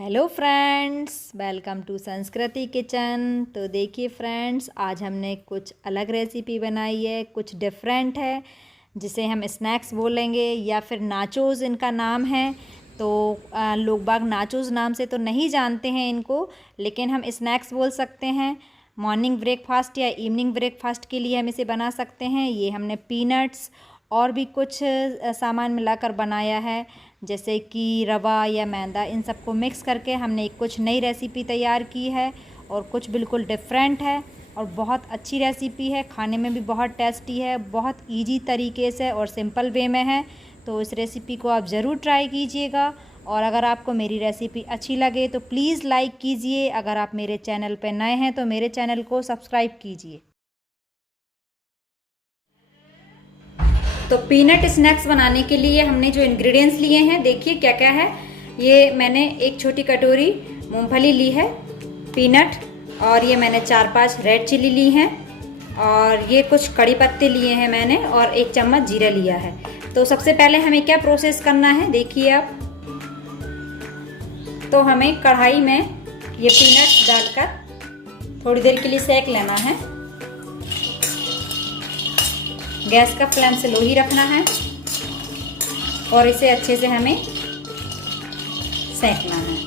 Hello friends, welcome to संस्कृति kitchen. तो देखिए फ्रेंड्स, आज हमने कुछ अलग रेसिपी बनाई है, कुछ डिफरेंट है, जिसे हम स्नैक्स बोलेंगे या फिर नाचोज़ इनका नाम है। तो लोग बाग नाचोज़ नाम से तो नहीं जानते हैं इनको, लेकिन हम स्नैक्स बोल सकते हैं। मॉर्निंग ब्रेकफास्ट या इवनिंग ब्रेकफास्ट के लिए हम इसे बना सकते हैं। ये हमने पीनट्स और भी कुछ सामान मिलाकर बनाया है, जैसे कि रवा या मैदा, इन सबको मिक्स करके हमने एक कुछ नई रेसिपी तैयार की है और कुछ बिल्कुल डिफरेंट है और बहुत अच्छी रेसिपी है। खाने में भी बहुत टेस्टी है, बहुत इजी तरीके से और सिंपल वे में है। तो इस रेसिपी को आप ज़रूर ट्राई कीजिएगा। और अगर आपको मेरी रेसिपी अच्छी लगे तो प्लीज़ लाइक कीजिए। अगर आप मेरे चैनल पर नए हैं तो मेरे चैनल को सब्सक्राइब कीजिए। तो पीनट स्नैक्स बनाने के लिए हमने जो इंग्रेडिएंट्स लिए हैं, देखिए क्या क्या है। ये मैंने एक छोटी कटोरी मूंगफली ली है, पीनट, और ये मैंने 4-5 रेड चिली ली हैं, और ये कुछ कड़ी पत्ते लिए हैं मैंने, और 1 चम्मच जीरा लिया है। तो सबसे पहले हमें क्या प्रोसेस करना है, देखिए आप। तो हमें कढ़ाई में ये पीनट डालकर थोड़ी देर के लिए सेक लेना है। गैस का फ्लेम से लो ही रखना है और इसे अच्छे से हमें सेकना है।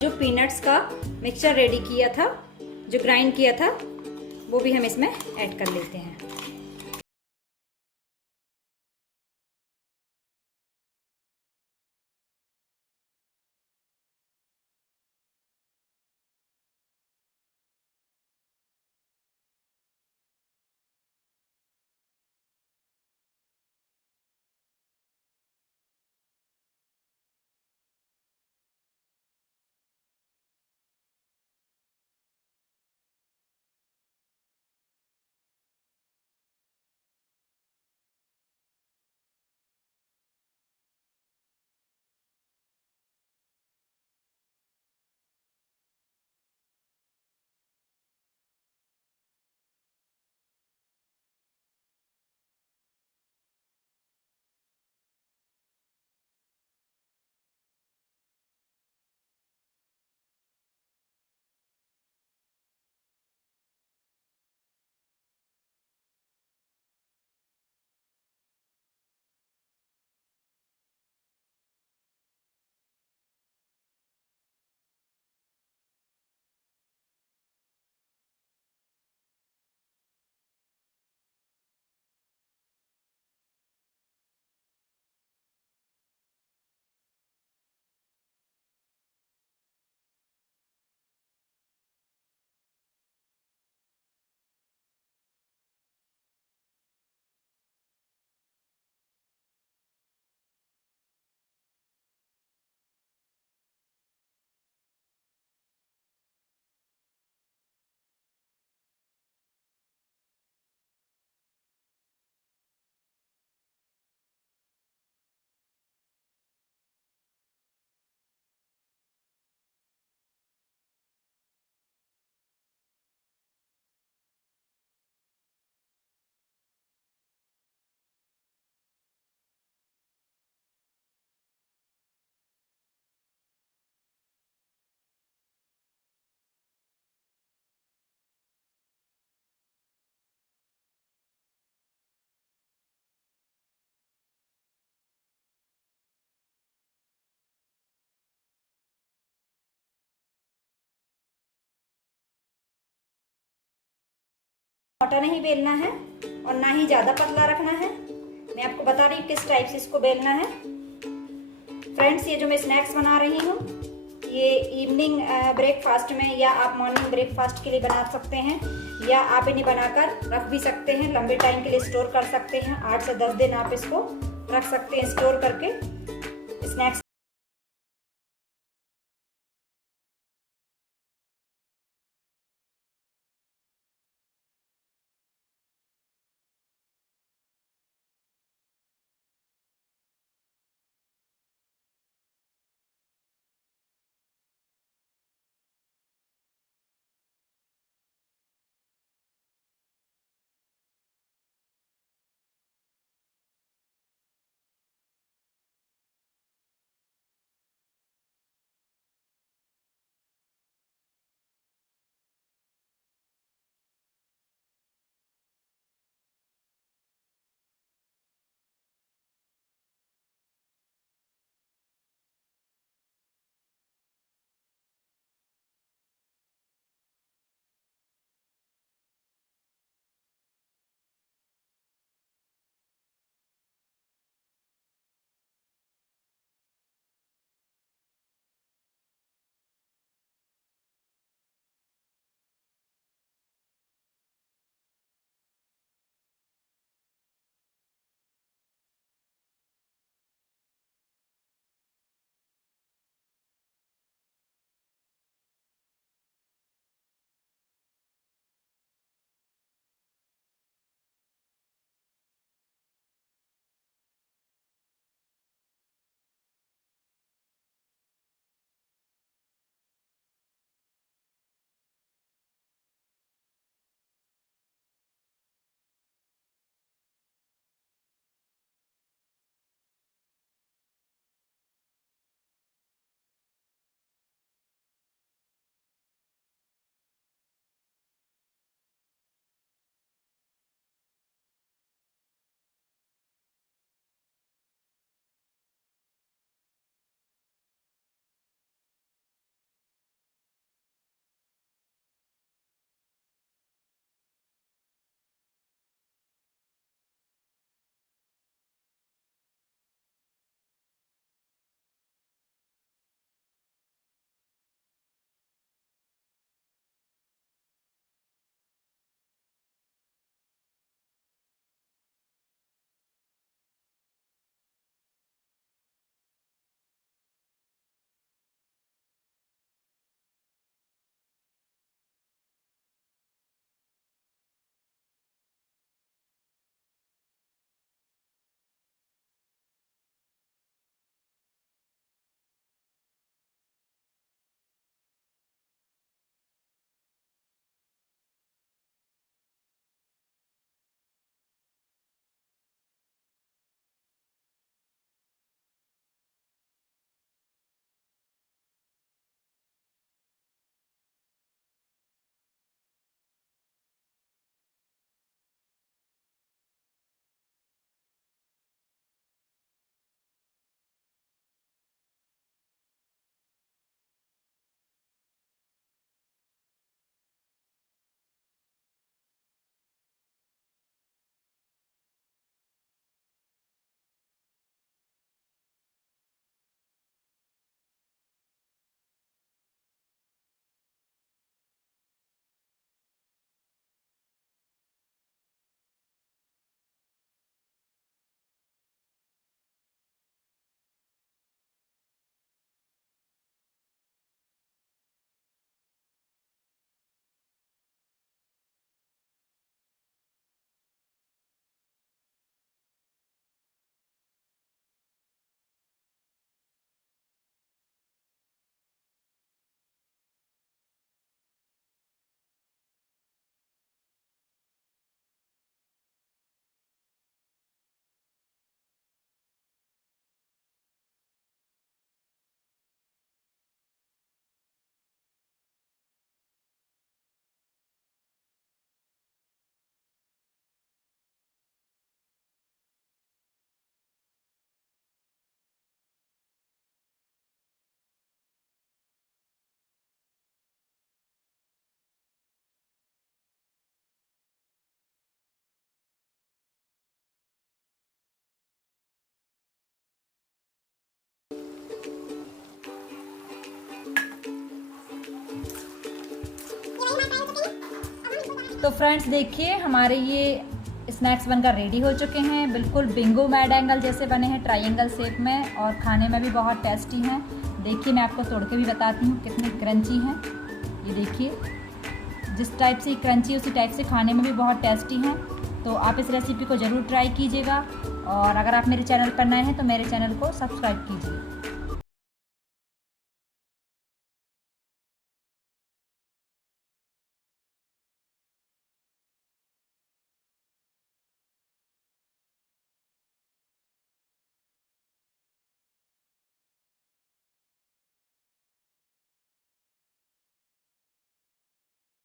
जो पीनट्स का मिक्सचर रेडी किया था, जो ग्राइंड किया था, वो भी हम इसमें ऐड कर लेते हैं। मोटा नहीं बेलना है और ना ही ज़्यादा पतला रखना है। मैं आपको बता रही हूँ किस टाइप से इसको बेलना है। फ्रेंड्स, ये जो मैं स्नैक्स बना रही हूँ ये इवनिंग ब्रेकफास्ट में या आप मॉर्निंग ब्रेकफास्ट के लिए बना सकते हैं, या आप इन्हें बनाकर रख भी सकते हैं, लंबे टाइम के लिए स्टोर कर सकते हैं। 8 से 10 दिन आप इसको रख सकते हैं स्टोर करके स्नैक्स। तो फ्रेंड्स देखिए हमारे ये स्नैक्स बनकर रेडी हो चुके हैं। बिल्कुल बिंगो मैड एंगल जैसे बने हैं, ट्रायंगल शेप में, और खाने में भी बहुत टेस्टी हैं। देखिए मैं आपको तोड़ के भी बताती हूँ कितने क्रंची हैं। ये देखिए जिस टाइप से क्रंची उसी टाइप से खाने में भी बहुत टेस्टी हैं। तो आप इस रेसिपी को ज़रूर ट्राई कीजिएगा, और अगर आप मेरे चैनल पर नए हैं तो मेरे चैनल को सब्सक्राइब कीजिए।